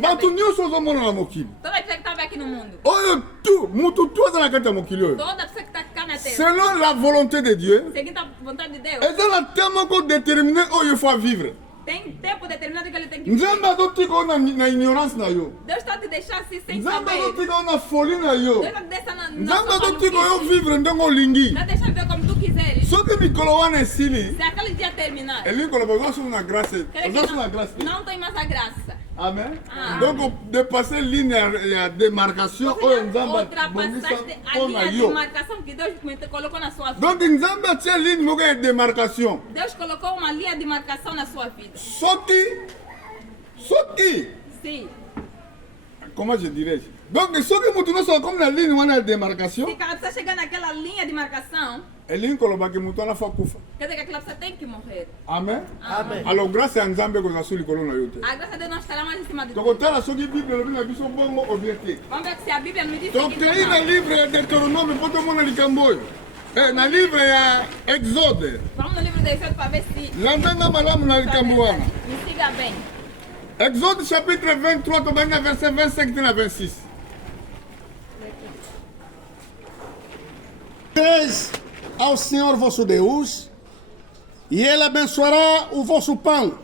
Bantu nyonso ozomona na mokili. Toda pessoa que estava aqui no mundo. Oyo tu, mutu tu aza na kati ya mokili oyo. Toda pessoa que está cá na terra. Selon la volonté de Dieu, Seguindo a vontade de Deus. eza na temps moko déterminé oyo il faut vivre. Tem tempo determinado que ele tem que Nzambe azotika oyo na ignorance na yo. Deus está te deixando assim sem Nzambe saber. azotika oyo na folie na yo. Deus está te deixando na Nzambe sua azotika oyo maluquice. vivre ndenge olingi. Não deixa ver como tu quiseres. Soki mikolo wana esili, Se aquele dia terminar, elingi koloba ozosunga na grâce. quer que Ozosunga na grâce. não tem mais a graça. Amen. Ah. Donc dépasser ligne ya démarcation oyo Nzambe abongisa Ultrapassaste a mpona linha de yo. marcação que Deus colocou na sua vida. Donc Nzambe atia ligne moko ya démarcation. Deus colocou uma linha de marcação na sua vida. Soki, Sim. comment je dirais? Donc soki mutu nyonso akomi na ligne wana ya démarcation, Se aquela pessoa chegar naquela linha de marcação, elingi koloba ke mutu wana fa kufa. quer dizer que aquela pessoa tem que morrer. Amen. Amen. Alors grâce ya Nzambe kozala so likolo na yo te. A graça de Deus não estará mais em cima de tu. tokotala soki bible elobi na biso bongo obie te. Vamos ver se a Bíblia nos diz o seguinte tokei ou na não. livre ya Deutéronome mpo tomona likambo oyo. Na livre ya Exode, Vamos no livro de Êxodo para ver se... landanga malamu na likambo wana. Me siga bem. Exode chapitre 23, tobangi na verset 25 te na 26. Creis ao Senhor vosso Deus, e Ele abençoará o vosso pão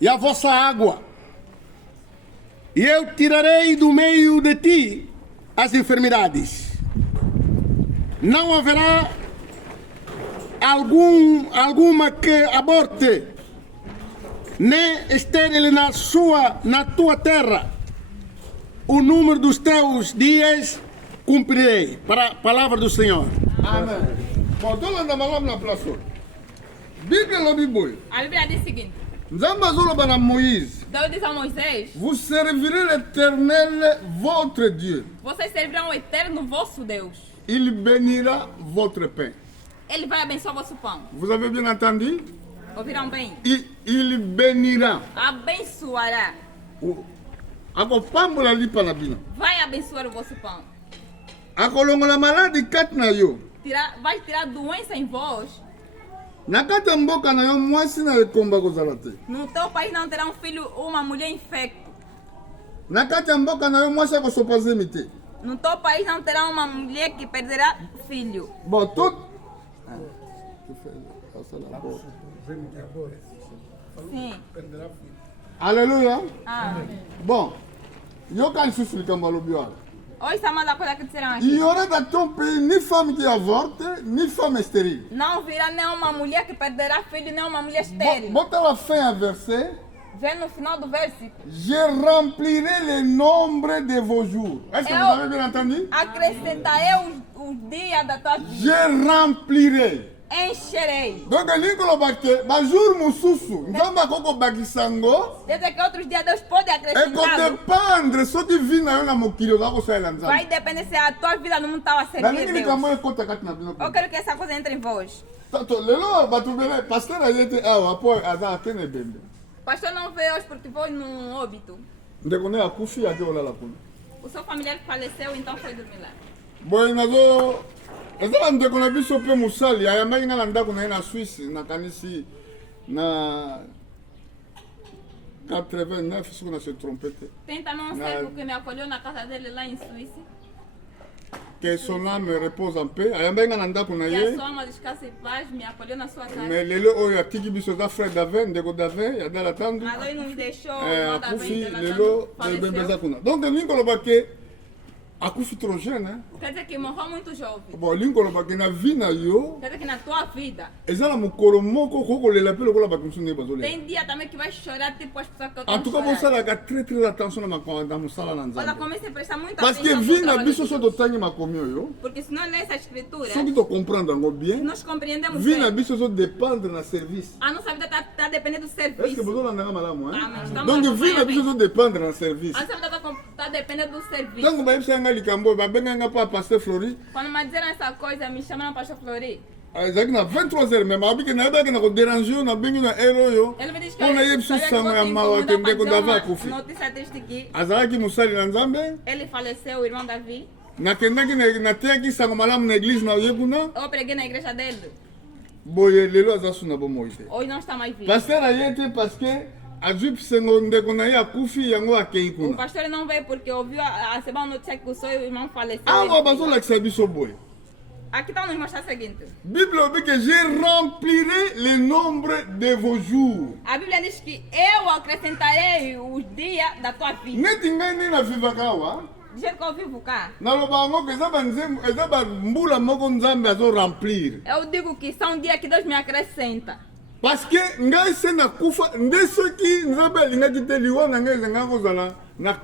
e a vossa água. E eu tirarei do meio de ti as enfermidades. Não haverá alguma que aborte, nem estéril na tua terra. O número dos teus dias cumprirei. Para a palavra do Senhor. Amen. Bon, tolanda malamu na place oyo. Bible elobi boye. A Bíblia diz o seguinte. Nzambe azoloba na Moïse. Deus diz a Moisés, Vous servirez l'Éternel, votre Dieu. vocês servirão o Eterno vosso Deus. Il bénira votre pain. Ele vai abençoar vosso pão. Vous avez bien entendu? Ouviram bem? Il bénira. Abençoará. Akopambola lipa na bino. Vai abençoar o vosso pão. Akolongola maladi kati na yo. Vai tirar doença em vós. Na kati ya mboka na yo mwasi na ekomba kozala te. No teu país não terá um filho ou uma mulher infecto. Na kati ya mboka na yo mwasi akosopa zemi te. No teu país não terá uma mulher que perderá filho. Bon, tout. Sim. Alléluia. Ah. Bon, yoka lisusu likambo alobi wana. Hoje está mais a coisa que disseram Il y aqui. aurait dans ton pays ni femme qui avorte, ni femme stérile. Não virá nem uma mulher que perderá filho, nem uma mulher estéril. Bota la fin à verset. Vê no final do versículo. Je remplirai le nombre de vos jours. Est-ce que vous avez bien entendu? Acrescentarei os dias da tua vida. Je remplirai. Encherei. Donc, l'ingolo bakte, bajour mususu, nzamba koko bakisango, Desde que outros dias Deus pode et acrescentar. dépendre, ce qui vit na yo na mokili, oza kosalela nzambe. Vai depender se a tua vida no mundo estava a Na servir mingi Deus. likambo ekota kati na bino. Eu quero que essa coisa entre em vós. Tato, lelo bato bele, pasteur aye te awa, po aza akene bembe. Pastor não vê hoje porque foi num óbito. Ndeko ne akufi ate olala kuna. O seu familiar faleceu, então foi dormir lá. Boye nazo, ezala ndeko na biso mpe mosali, ayambaki nga na ndako na ye na Suisse, nakanisi na 89, soki na se trompe te. Tem também um servo que me acolheu na casa dele lá em Suíça. Que son âme repose en paix, ayambaki nga na ndako na Que a ye. sua alma descanse em paz, me acolheu na sua casa. Mais lelo oyo atiki biso eza frère David, ndeko David, yadala tandu. Mas hoje não me deixou, nada Akufi bem, lelo bembe eza faleceu. kuna. Donc elingi koloba ke akufi trop jeune, hein? Quer dizer que morreu muito jovem. Bon, elingi koloba ke na vie na yo, Quer dizer que na tua vida eza na mokolo moko kokolela mpe lokola bato mosusu ndenge bazolela. tem dia também que vai chorar, tipo as pessoas que eu En tout cas, chorar. bosalaka très attention na mosala na Olha, nzambe. comece a prestar muita Parce que atenção vie no na trabalho biso de so Deus. totangi makomi oyo, Porque se nós ler essa escritura, soki tocomprendre yango bien, nós compreendemos vie na bem. biso dépendre na service. A nossa vida está dependendo do Est-ce que serviço. bozolandanga malamu, Ah, mas hein? estamos Donc vie na acompanhando biso dépendre na service. A nossa vida está dependendo do serviço. Ntango bayebisa nga likambo oyo, babenganga mpo pasteur Flori, Quando me disseram essa coisa, me chamaram para Pastor Flori. ezalaki na 23h même, abiki nayebaki na koderange yo, nabengi na ere oyo, Ele me disse que mpo nayeba biso sango ya mawa ke ndeko Davi akufi. notícia triste aqui. Azalaki mosali na Nzambe, Ele faleceu, o irmão Davi. nakendaki nateyaki sango malamu na église na ye kuna, Eu preguei na igreja dele. boye lelo aza suna bomoi te. Hoje não está mais vivo. Pasteur aye te parce que azwi sengo ndeko na ye akufi yango akei O kuna. pastor não veio porque ouviu a receber a notícia que o seu irmão faleceu. Awa bazolakisa biso boye. Aqui está nos mostrar o seguinte. Bible obi que je remplirai le nombre de vos jours. A Bíblia diz que eu acrescentarei os dias da tua vida. Neti ngai nde navivaka awa Do jeito que eu vivo cá. naloba yango ke eza bambula moko nzambe azoremplir. Eu digo que são dias que Deus me acrescenta. Parce que ngai se nakufa nde soki nzambe alingaki te liwa na ngai ezanga kozala na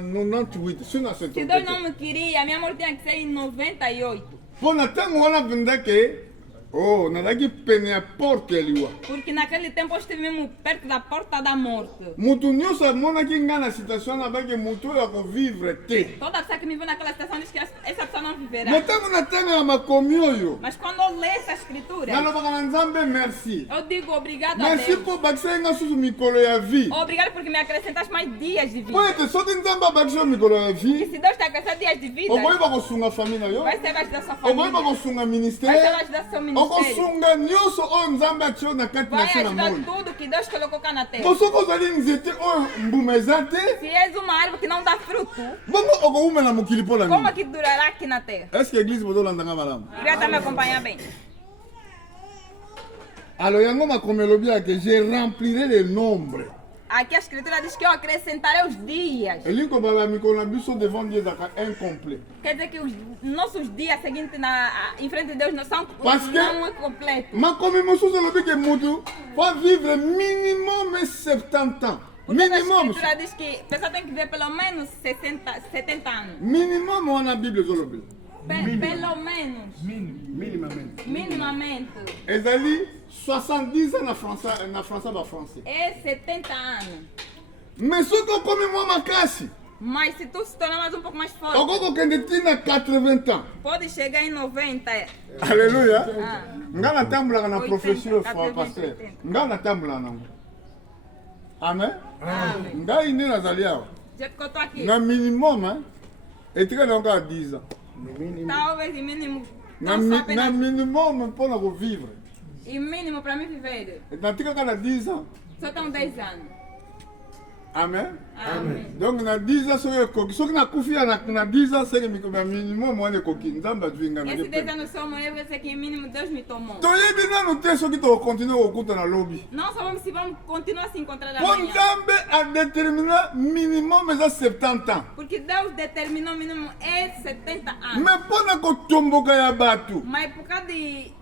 98 si na Se Deus 78 não me queria, minha morte tinha que ser em 98. mpo na ntango wana mpenza ke nazalaki pene ya porte ya liwa. Porque naquele tempo eu estive mesmo perto da porta da morte. Mutu nyonso amonaki ngai na situation wana bake mutu oyo akovivre te. Toda pessoa que me viu naquela situação diz que essa pessoa não viverá. Me ntango na ntango ya makomi oyo Mas quando eu leio essa escritura, nalobaka na nzambe merci. eu digo obrigado a Merci Deus. mpo bakisaki nga susu mikolo ya vie. Obrigado porque me acrescentaste mais dias de Po vida. ete soki nzambe abakisi yo mikolo ya E vie se Deus te acrescentar dias de vida, okoyeba kosunga famille na yo, vai ser mais da sua okoyeba família. kosunga Vai ser ministère, mais do seu ministério. okosunga nyonso oyo nzambe atie yo na kati na Vai se na ajudar moi. tudo que Deus colocou cá na terra. Po soki ozali nzete oyo mbuma eza te, Se és uma árvore que não dá fruto, bongo okowumela mokili mpo na como nini? é que durará aqui na terra? Est-ce que église bozolandanga malamu? Obrigado por me acompanhar bem. Alors yango makomi elobi yake je remplirai le nombre. Aqui a escritura diz que eu acrescentarei os dias. elingi kobala mikolo na biso devant Dieu ezalaka incomplet. Quer dizer que os nossos dias seguintes em frente de Deus não são Parce que- não é completo. makomi mosusu elobi ke mutu faut vivre minimum 70 ans. Porque a Minimum. escritura diz que a pessoa tem que viver pelo menos 70 anos. Minimum wana bible ezolobi. Pelo menos, Minimamente. minimamente, ezali 70 ans na français bafrançais. é 70 anos. Mais soki okomi mwa makasi Mas se tu se tornar mais um pouco mais forte, okoki kokende ntina 80 ans. pode chegar em 90. Alléluia. Ah. Ngai natambolaka na 80, profession 80, pasteur. 80. Ngai natambolaka nango. Amen. Amém. Ngai nde nazali awa. Do jeito que eu tô aqui. Na minimum etikali yango kaka 10 ans. Talvez em mínimo. Na Não só mi- na apenas. minimum mpona kovivre. E mínimo para mim viver. natikaka na 10 ans. Só tenho 10 anos. Amen. Amém. Donc na 10 ans soki ekoki soki nakufi ya na 10 ans seke na minimum wana ekoki nzambe azwi ngai Esse 10 na anos só morrer vai ser que em mínimo Deus me tomou. toyebi nanu te soki tokokontinue kokuta na lobi. Não sabemos se vamos continuar a se encontrar Po amanhã. nzambe adetermina minimum eza 70 ans. Porque Deus determinou o mínimo é 70 anos. Me mpona kotomboka ya bato Mas por causa de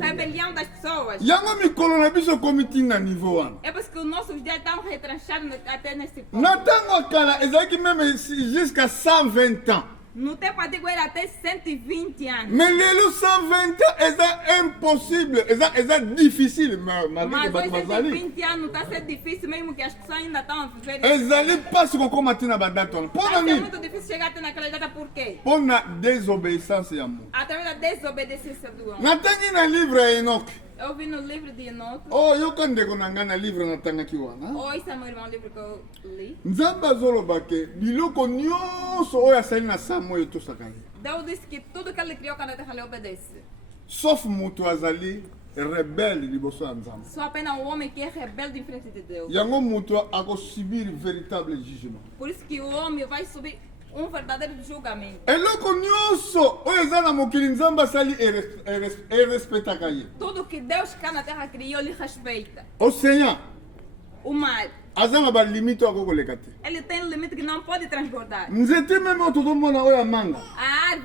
rebelião das pessoas, yango mikolo na biso ekomi ntina niveau wana. é por isso que os nossos dias estão retranchados até nesse ponto. Na ntango ya kala ezalaki meme jusqu'à 120 ans. No tempo antigo era até 120 anos. Mais lelo 120 ans eza impossible, eza difficile malgré Mas bato hoje bazali. 120 anos está a ser difícil mesmo que as pessoas ainda estão a viver. ezali mpasi kokóma ntina badate wana mpona Vai ser nini? muito difícil chegar até naquela data, por quê? mpona désobéissance ya moto. Através da desobediência do homem. natangi na livre ya enoke Eu vi no livro de Enoque. oyoka ndeko na ngai na livre natangaki wana Oi, esse é meu irmão, livro que eu li. nzambe azoloba ke biloko nyonso oyo asali na sama oyo etosaka ye Deus disse que tudo que ele criou cada terra lhe obedece. sauf moto azali rebelle liboso ya nzambe Só apenas o homem que é rebelde em frente de Deus. yango moto akosubir véritable jugement. Por isso que o homem vai subir um verdadeiro julgamento. eloko nyonso oyo eza na mokili nzambe asali erespectaka ye. Tudo que Deus cá na terra criou, ele respeita. océan O mar, aza na balimite oyo akokoleka te. ele tem um limite que não pode transbordar. nzete meme oyo tozomona oyo ya manga A